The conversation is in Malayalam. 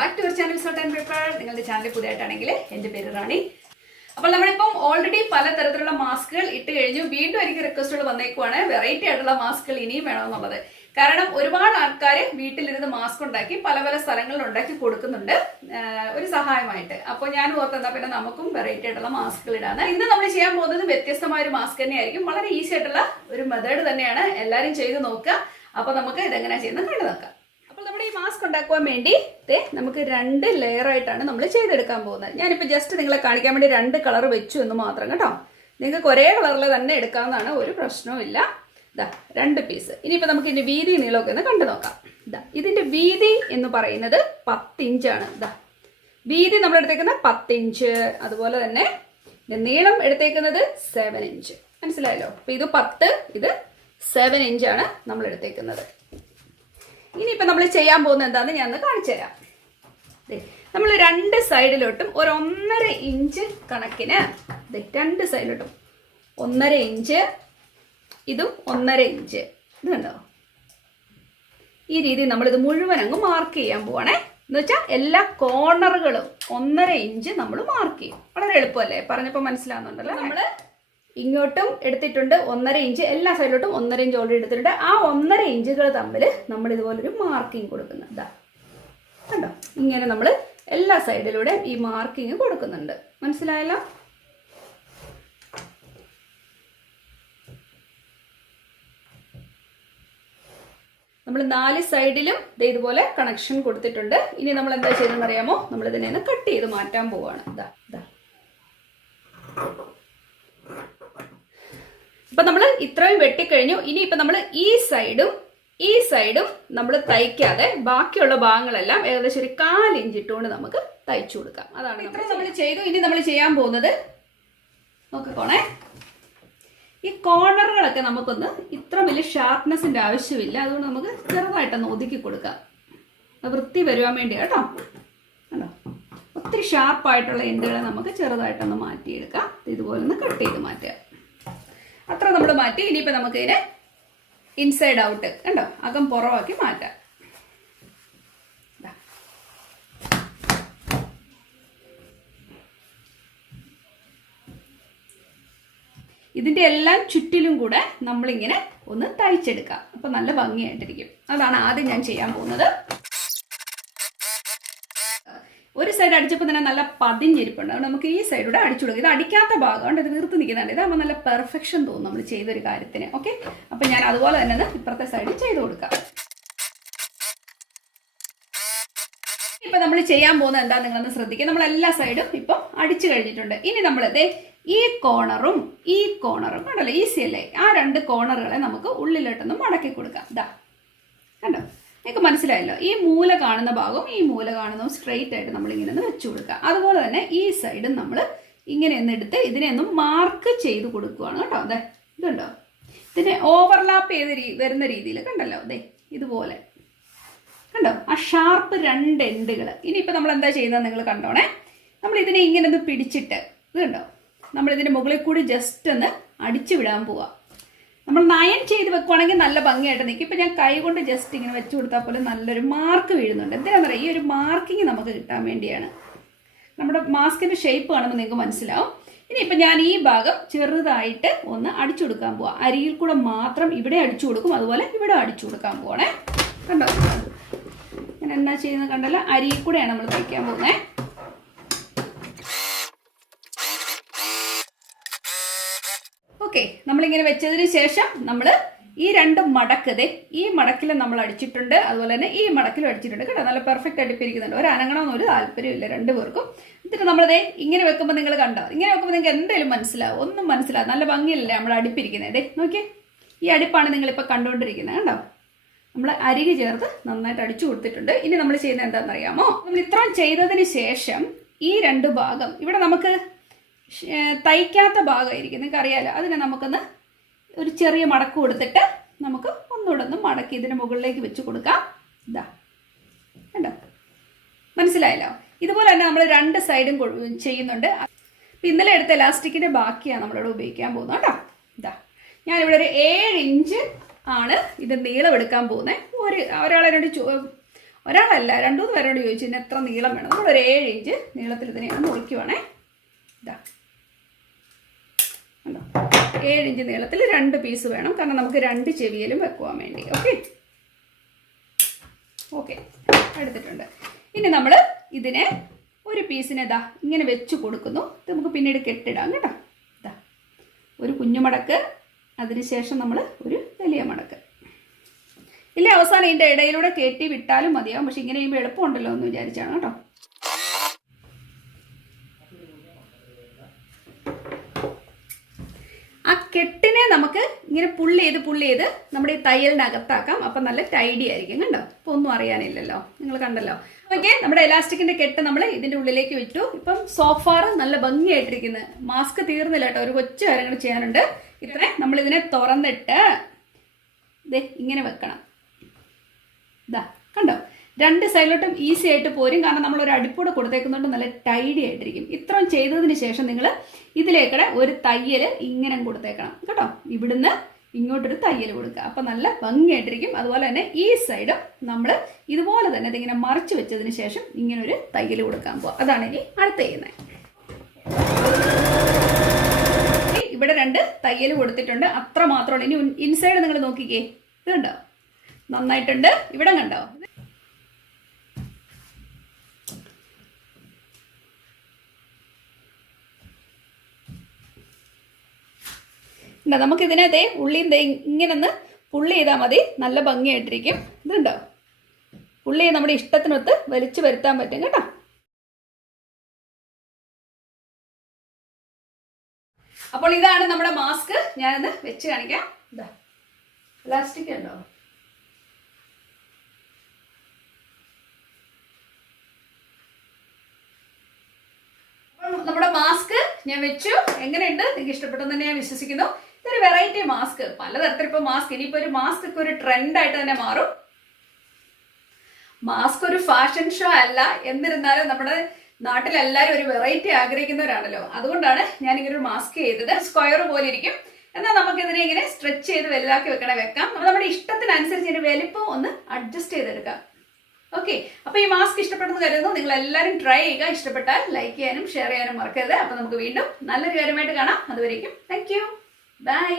Back to your channel salt and paper. നിങ്ങളുടെ ചാനൽ പുതിയതായിട്ടാണെങ്കിൽ എൻ്റെ പേര് റാണി. അപ്പോൾ നമ്മളിപ്പം ഓൾറെഡി പലതരത്തിലുള്ള മാസ്കുകൾ ഇട്ട് കഴിഞ്ഞു. വീണ്ടും എനിക്ക് റിക്വസ്റ്റുകൾ വന്നേക്കുവാണ് വെറൈറ്റി ആയിട്ടുള്ള മാസ്കുകൾ ഇനിയും വേണമെന്നുള്ളത്. കാരണം ഒരുപാട് ആൾക്കാർ വീട്ടിലിരുന്ന് മാസ്ക് ഉണ്ടാക്കി പല പല സ്ഥലങ്ങളിൽ ഉണ്ടാക്കി കൊടുക്കുന്നുണ്ട് ഒരു സഹായമായിട്ട്. അപ്പോൾ ഞാൻ ഓർത്തെന്താ പിന്നെ നമുക്കും വെറൈറ്റി ആയിട്ടുള്ള മാസ്കുകൾ ഇടാണ്. ഇന്ന് നമ്മൾ ചെയ്യാൻ പോകുന്നത് വ്യത്യസ്തമായ ഒരു മാസ്ക് തന്നെയായിരിക്കും. വളരെ ഈസി ആയിട്ടുള്ള ഒരു മെത്തേഡ് തന്നെയാണ്. എല്ലാവരും ചെയ്ത് നോക്കുക. അപ്പോൾ നമുക്ക് ഇതെങ്ങനെയാണ് ചെയ്യുന്നത് കണ്ടു നോക്കാം. അപ്പോൾ നമ്മുടെ ഈ മാസ്ക് ഉണ്ടാക്കുവാൻ വേണ്ടി നമുക്ക് 2 ലെയർ ആയിട്ടാണ് നമ്മൾ ചെയ്തെടുക്കാൻ പോകുന്നത്. ഞാനിപ്പോൾ ജസ്റ്റ് നിങ്ങളെ കാണിക്കാൻ വേണ്ടി 2 കളർ വെച്ചു എന്ന് മാത്രം കേട്ടോ. നിങ്ങൾക്ക് ഒരേ കളറിൽ തന്നെ എടുക്കാവുന്നതാണ്, ഒരു പ്രശ്നവും ഇല്ല. ഇതാ 2 പീസ്. ഇനിയിപ്പോൾ നമുക്ക് ഇതിൻ്റെ വീതി നീളമൊക്കെ ഒന്ന് കണ്ടു നോക്കാം. ഇതാ ഇതിൻ്റെ വീതി എന്ന് പറയുന്നത് 10 ഇഞ്ചാണ്. ഇതാ വീതി നമ്മൾ എടുത്തേക്കുന്നത് 10 ഇഞ്ച്. അതുപോലെ തന്നെ നീളം എടുത്തേക്കുന്നത് 7 ഇഞ്ച്. മനസ്സിലായല്ലോ? അപ്പോൾ ഇത് 10, ഇത് 7 ഇഞ്ചാണ് നമ്മൾ എടുത്തേക്കുന്നത്. ഇനിയിപ്പോൾ നമ്മൾ ചെയ്യാൻ പോകുന്നത് എന്താണെന്ന് ഞാൻ ഒന്ന് കാണിച്ചു തരാം. നമ്മൾ 2 സൈഡിലോട്ടും ഒരു 1.5 ഇഞ്ച് കണക്കിന് 2 സൈഡിലോട്ടും 1.5 ഇഞ്ച്, ഇതും 1.5 ഇഞ്ച്. ഇത് കണ്ടോ? ഈ രീതി നമ്മളിത് മുഴുവൻ അങ്ങ് മാർക്ക് ചെയ്യാൻ പോവാണേ. എന്ന് വെച്ചാൽ എല്ലാ കോർണറുകളും 1.5 ഇഞ്ച് നമ്മൾ മാർക്ക് ചെയ്യും. വളരെ എളുപ്പമല്ലേ? പറഞ്ഞപ്പോൾ മനസ്സിലാവുന്നുണ്ടല്ലോ. നമ്മൾ ഇങ്ങോട്ടും എടുത്തിട്ടുണ്ട് 1.5 ഇഞ്ച്, എല്ലാ സൈഡിലോട്ടും 1.5 ഇഞ്ച് ഓൾറെഡി എടുത്തിട്ടുണ്ട്. ആ 1.5 ഇഞ്ചുകൾ തമ്മിൽ നമ്മൾ ഇതുപോലൊരു മാർക്കിംഗ് കൊടുക്കുന്നത്. ഇതാ കണ്ടോ? ഇങ്ങനെ നമ്മൾ എല്ലാ സൈഡിലൂടെ ഈ മാർക്കിങ് കൊടുക്കുന്നുണ്ട്. മനസ്സിലായല്ലോ? നമ്മൾ 4 സൈഡിലും ഇതുപോലെ കണക്ഷൻ കൊടുത്തിട്ടുണ്ട്. ഇനി നമ്മൾ എന്താ ചെയ്തെന്ന് അറിയാമോ? നമ്മൾ ഇതിനെ കട്ട് ചെയ്ത് മാറ്റാൻ പോവാണ്. ഇതാ ഇതാ ഇപ്പൊ നമ്മൾ ഇത്രയും വെട്ടിക്കഴിഞ്ഞു. ഇനിയിപ്പൊ നമ്മൾ ഈ സൈഡും നമ്മൾ തയ്ക്കാതെ ബാക്കിയുള്ള ഭാഗങ്ങളെല്ലാം ഏകദേശം ഒരു 1/4 ഇഞ്ച് ഇട്ടുകൊണ്ട് നമുക്ക് തയ്ച്ചു കൊടുക്കാം. അതാണ് ഇത്ര നമ്മൾ ചെയ്തു. ഇനി നമ്മൾ ചെയ്യാൻ പോകുന്നത് നോക്കിക്കോണേ. ഈ കോർണറുകളൊക്കെ നമുക്കൊന്ന് ഇത്ര വലിയ ഷാർപ്നെസിന്റെ ആവശ്യമില്ല. അതുകൊണ്ട് നമുക്ക് ചെറുതായിട്ടൊന്ന് ഒതുക്കി കൊടുക്കാം. വൃത്തി വരുവാൻ വേണ്ടിയാണ് കേട്ടോ. കണ്ടോ? ഒത്തിരി ഷാർപ്പായിട്ടുള്ള എൻഡുകളെ നമുക്ക് ചെറുതായിട്ടൊന്ന് മാറ്റിയെടുക്കാം. ഇതുപോലെ ഒന്ന് കട്ട് ചെയ്ത് മാറ്റുക. അത്ര നമ്മൾ മാറ്റി. ഇനിയിപ്പോൾ നമുക്കിതിനെ ഇൻസൈഡ് ഔട്ട് കണ്ടോ അകം പുറമാക്കി മാറ്റാം. ഇതിൻ്റെ എല്ലാം ചുറ്റിലും കൂടെ നമ്മളിങ്ങനെ ഒന്ന് തയ്ച്ചെടുക്കാം. അപ്പം നല്ല ഭംഗിയായിട്ടിരിക്കും. അതാണ് ആദ്യം ഞാൻ ചെയ്യാൻ പോകുന്നത്. ഒരു സൈഡ് അടിച്ചപ്പോൾ തന്നെ നല്ല പതിഞ്ഞിരിപ്പുണ്ട്. അതുകൊണ്ട് നമുക്ക് ഈ സൈഡിലൂടെ അടിച്ചു കൊടുക്കാം. ഇത് അടിക്കാത്ത ഭാഗം കൊണ്ട് ഇത് വീർത്ത് നിൽക്കുന്നുണ്ട്. ഇതാകുമ്പോൾ നല്ല പെർഫെക്ഷൻ തോന്നും നമ്മൾ ചെയ്തൊരു കാര്യത്തിന്. ഓക്കെ, അപ്പം ഞാൻ അതുപോലെ തന്നെ ഇപ്പുറത്തെ സൈഡിൽ ചെയ്ത് കൊടുക്കാം. ഇപ്പം നമ്മൾ ചെയ്യാൻ പോകുന്നത് എന്താ നിങ്ങളൊന്ന് ശ്രദ്ധിക്കുക. നമ്മൾ എല്ലാ സൈഡും ഇപ്പം അടിച്ചു കഴിഞ്ഞിട്ടുണ്ട്. ഇനി നമ്മൾ ഈ കോർണറും കണ്ടല്ലോ, ഈസി അല്ലേ? ആ 2 കോർണറുകളെ നമുക്ക് ഉള്ളിലോട്ടൊന്ന് മടക്കി കൊടുക്കാം. ഇതാ കണ്ടോ? നിങ്ങൾക്ക് മനസ്സിലായല്ലോ? ഈ മൂല കാണുന്ന ഭാഗവും ഈ മൂല കാണുന്നതും സ്ട്രെയിറ്റ് ആയിട്ട് നമ്മൾ ഇങ്ങനെ ഒന്ന് വെച്ചു കൊടുക്കുക. അതുപോലെ തന്നെ ഈ സൈഡും നമ്മൾ ഇങ്ങനെ ഒന്ന് എടുത്ത് ഇതിനെ ഒന്ന് മാർക്ക് ചെയ്ത് കൊടുക്കുകയാണ് കേട്ടോ. അതെ ഇതുണ്ടോ? ഇതിനെ ഓവർലാപ്പ് ചെയ്ത് വരുന്ന രീതിയിൽ കണ്ടല്ലോ. അതെ ഇതുപോലെ കണ്ടോ? ആ ഷാർപ്പ് 2 എൻഡുകൾ. ഇനിയിപ്പോൾ നമ്മൾ എന്താ ചെയ്യുന്നത് നിങ്ങൾ കണ്ടോണേ. നമ്മൾ ഇതിനെ ഇങ്ങനെ ഒന്ന് പിടിച്ചിട്ട് ഇത് കണ്ടോ, നമ്മൾ ഇതിൻ്റെ മുകളിൽ കൂടി ജസ്റ്റ് ഒന്ന് അടിച്ചു വിടാൻ പോവാം. നമ്മൾ നയൻ ചെയ്ത് വെക്കുവാണെങ്കിൽ നല്ല ഭംഗിയായിട്ട് നിൽക്കും. ഇപ്പം ഞാൻ കൈ കൊണ്ട് ജസ്റ്റ് ഇങ്ങനെ വെച്ച് കൊടുത്താൽ പോലെ നല്ലൊരു മാർക്ക് വീഴുന്നുണ്ട്. എന്തിനാണെന്ന് പറയാം? ഈ ഒരു മാർക്കിങ് നമുക്ക് കിട്ടാൻ വേണ്ടിയാണ്. നമ്മുടെ മാസ്കിൻ്റെ ഷേപ്പ് കാണുമ്പോൾ നിങ്ങൾക്ക് മനസ്സിലാവും. ഇനിയിപ്പം ഞാൻ ഈ ഭാഗം ചെറുതായിട്ട് ഒന്ന് അടിച്ചു കൊടുക്കാൻ പോവാം. അരിയിൽ കൂടെ മാത്രം ഇവിടെ അടിച്ചു കൊടുക്കും, അതുപോലെ ഇവിടെ അടിച്ചു കൊടുക്കാൻ പോവാണേ. കണ്ടോ ഞാൻ എന്നാ ചെയ്യുന്നത് കണ്ടല്ലോ? അരിയിൽ കൂടെയാണ് നമ്മൾ തയ്ക്കാൻ പോകുന്നത്. ഓക്കെ, നമ്മളിങ്ങനെ വെച്ചതിന് ശേഷം നമ്മൾ ഈ 2 മടക്ക് ഈ മടക്കിൽ നമ്മൾ അടിച്ചിട്ടുണ്ട്, അതുപോലെ തന്നെ ഈ മടക്കിലും അടിച്ചിട്ടുണ്ട് കേട്ടോ. നല്ല പെർഫെക്റ്റ് ആയിട്ട് ഇരിക്കുന്നുണ്ട്. ഒരു അനങ്ങണമെന്ന് ഒരു താല്പര്യമില്ല 2 പേർക്കും. എന്നിട്ട് നമ്മളതേ ഇങ്ങനെ വെക്കുമ്പോൾ നിങ്ങൾ കണ്ടോ? ഇങ്ങനെ വെക്കുമ്പോൾ നിങ്ങൾക്ക് എന്തായാലും മനസ്സിലാവും. ഒന്നും മനസ്സിലാവും. നല്ല ഭംഗിയല്ലേ നമ്മൾ അടുപ്പിരിക്കുന്നത്? നോക്കിയേ, ഈ അടുപ്പാണ് നിങ്ങളിപ്പോൾ കണ്ടുകൊണ്ടിരിക്കുന്നത്. കണ്ടോ? നമ്മൾ അരികെ ചേർത്ത് നന്നായിട്ട് അടിച്ചു കൊടുത്തിട്ടുണ്ട്. ഇനി നമ്മൾ ചെയ്യുന്നത് എന്താണെന്നറിയാമോ? നമ്മൾ ഇത്രയും ചെയ്തതിന് ശേഷം ഈ 2 ഭാഗം ഇവിടെ നമുക്ക് തയ്ക്കാത്ത ഭാഗമായിരിക്കും, നിങ്ങൾക്ക് അറിയാലോ. അതിനെ നമുക്കൊന്ന് ഒരു ചെറിയ മടക്ക് കൊടുത്തിട്ട് നമുക്ക് ഒന്നുകൂടെ ഒന്ന് മടക്കി ഇതിന് മുകളിലേക്ക് വെച്ച് കൊടുക്കാം. ഇതാ കണ്ടോ? മനസ്സിലായല്ലോ? ഇതുപോലെ തന്നെ നമ്മൾ 2 സൈഡും ചെയ്യുന്നുണ്ട്. അപ്പം ഇന്നലെ എടുത്ത എലാസ്റ്റിക്കിൻ്റെ ബാക്കിയാണ് നമ്മളിവിടെ ഉപയോഗിക്കാൻ പോകുന്നത് കേട്ടോ. ഇതാ ഞാനിവിടെ ഒരു 7 ഇഞ്ച് ആണ് ഇത് നീളം എടുക്കാൻ പോകുന്നത്. ഒരാളെന്നോട് ഒരാളല്ല 2-3 പേരോട് ചോദിച്ചു ഇതിന് എത്ര നീളം വേണം. നമ്മളൊരു 7 ഇഞ്ച് നീളത്തിൽ ഇതിനെയാണ് മുറിക്കുവാണേ. ഇതാ കണ്ടോ, 7 ഇഞ്ച് നീളത്തിൽ 2 പീസ് വേണം, കാരണം നമുക്ക് 2 ചെവിയിലും വെക്കുവാൻ വേണ്ടി. ഓക്കെ ഓക്കെ എടുത്തിട്ടുണ്ട്. ഇനി നമ്മൾ ഇതിനെ ഒരു പീസിനെ ഇതാ ഇങ്ങനെ വെച്ച് കൊടുക്കുന്നു. ഇത് നമുക്ക് പിന്നീട് കെട്ടിടാം കേട്ടോ. ഇതാ ഒരു കുഞ്ഞു മടക്ക്, അതിനുശേഷം നമ്മൾ ഒരു വലിയ മടക്ക്. ഇല്ല അവസാനം ഇതിൻ്റെ ഇടയിലൂടെ കെട്ടി വിട്ടാലും മതിയാവും, പക്ഷെ ഇങ്ങനെ ചെയ്യുമ്പോൾ എളുപ്പമുണ്ടല്ലോ എന്ന് വിചാരിച്ചാണ് കേട്ടോ. ആ കെട്ടിനെ നമുക്ക് ഇങ്ങനെ പുള്ളി ചെയ്ത് നമ്മുടെ ഈ തയ്യലിനകത്താക്കാം. അപ്പം നല്ല ടൈഡി ആയിരിക്കും. കണ്ടോ, ഇപ്പോൾ ഒന്നും അറിയാനില്ലല്ലോ, നിങ്ങൾ കണ്ടല്ലോ. ഓക്കെ, നമ്മുടെ എലാസ്റ്റിക്കിന്റെ കെട്ട് നമ്മൾ ഇതിന്റെ ഉള്ളിലേക്ക് വിട്ടു. ഇപ്പം സോഫാർ നല്ല ഭംഗിയായിട്ടിരിക്കുന്നത്. മാസ്ക് തീർന്നില്ല കേട്ടോ, ഒരു കൊച്ചു കാര്യങ്ങൾ ചെയ്യാനുണ്ട്. ഇത്ര നമ്മളിതിനെ തുറന്നിട്ട് ഇങ്ങനെ വെക്കണം. ഇതാ കണ്ടോ, 2 സൈഡിലോട്ടും ഈസി ആയിട്ട് പോരും, കാരണം നമ്മളൊരു അടുപ്പൂടെ കൊടുത്തേക്കുന്നുണ്ട്, നല്ല ടൈഡി ആയിട്ടിരിക്കും. ഇത്രയും ചെയ്തതിന് ശേഷം നിങ്ങൾ ഇതിലേക്കൂടെ ഒരു തയ്യൽ ഇങ്ങനെ കൊടുത്തേക്കണം കേട്ടോ. ഇവിടുന്ന് ഇങ്ങോട്ടൊരു തയ്യൽ കൊടുക്കുക, അപ്പം നല്ല ഭംഗിയായിട്ടിരിക്കും. അതുപോലെ തന്നെ ഈ സൈഡും നമ്മൾ ഇതുപോലെ തന്നെ ഇതിങ്ങനെ മറിച്ച് വെച്ചതിന് ശേഷം ഇങ്ങനെ ഒരു തയ്യൽ കൊടുക്കാൻ പോവാം. അതാണ് ഇനി അടുത്ത് ചെയ്യുന്നത്. ഇവിടെ 2 തയ്യൽ കൊടുത്തിട്ടുണ്ട്, അത്ര മാത്രമല്ല. ഇനി ഇൻസൈഡ് നിങ്ങൾ നോക്കിക്കേ, ഇത് കണ്ടോ, നന്നായിട്ടുണ്ട്. ഇവിടെ കണ്ടോ, നമുക്കിതിനകത്തെ ഉള്ളിയും ഇങ്ങനെ ഒന്ന് പുള്ളി ചെയ്താൽ മതി, നല്ല ഭംഗിയായിട്ടിരിക്കും. ഇതുണ്ടോ, പുള്ളി നമ്മുടെ ഇഷ്ടത്തിനൊത്ത് വലിച്ചു വരുത്താൻ പറ്റും കേട്ടോ. അപ്പോൾ ഇതാണ് നമ്മുടെ മാസ്ക്. ഞാനത് വെച്ച് കാണിക്കാം. ഇതാ പ്ലാസ്റ്റിക് ഉണ്ടോ, നമ്മുടെ മാസ്ക് ഞാൻ വെച്ചു. എങ്ങനെയുണ്ട്, നിങ്ങൾക്ക് ഇഷ്ടപ്പെട്ടെന്ന് തന്നെ ഞാൻ വിശ്വസിക്കുന്നു. ഇതൊരു വെറൈറ്റി മാസ്ക്, പലതരത്തിൽ ഇപ്പോൾ മാസ്ക്, ഇനിയിപ്പോൾ ഒരു മാസ്ക് ഒക്കെ ഒരു ട്രെൻഡായിട്ട് തന്നെ മാറും. മാസ്ക് ഒരു ഫാഷൻ ഷോ അല്ല, എന്നിരുന്നാലും നമ്മുടെ നാട്ടിലെല്ലാവരും ഒരു വെറൈറ്റി ആഗ്രഹിക്കുന്നവരാണല്ലോ. അതുകൊണ്ടാണ് ഞാൻ ഇങ്ങനെ ഒരു മാസ്ക് ചെയ്തത്. സ്ക്വയർ പോലെ ഇരിക്കും, എന്നാൽ നമുക്കിതിനെ ഇങ്ങനെ സ്ട്രെച്ച് ചെയ്ത് വലുതാക്കി വെക്കാം. നമ്മുടെ ഇഷ്ടത്തിനനുസരിച്ച് ഇതിന്റെ വലിപ്പം ഒന്ന് അഡ്ജസ്റ്റ് ചെയ്തെടുക്കാം. ഓക്കെ, അപ്പൊ ഈ മാസ്ക് ഇഷ്ടപ്പെടുന്നു കരുതുന്നു. നിങ്ങൾ എല്ലാവരും ട്രൈ ചെയ്യുക. ഇഷ്ടപ്പെട്ടാൽ ലൈക്ക് ചെയ്യാനും ഷെയർ ചെയ്യാനും മറക്കരുത്. അപ്പൊ നമുക്ക് വീണ്ടും നല്ലൊരു കാര്യമായിട്ട് കാണാം. അതുവരേക്കും താങ്ക് യു, ബൈ.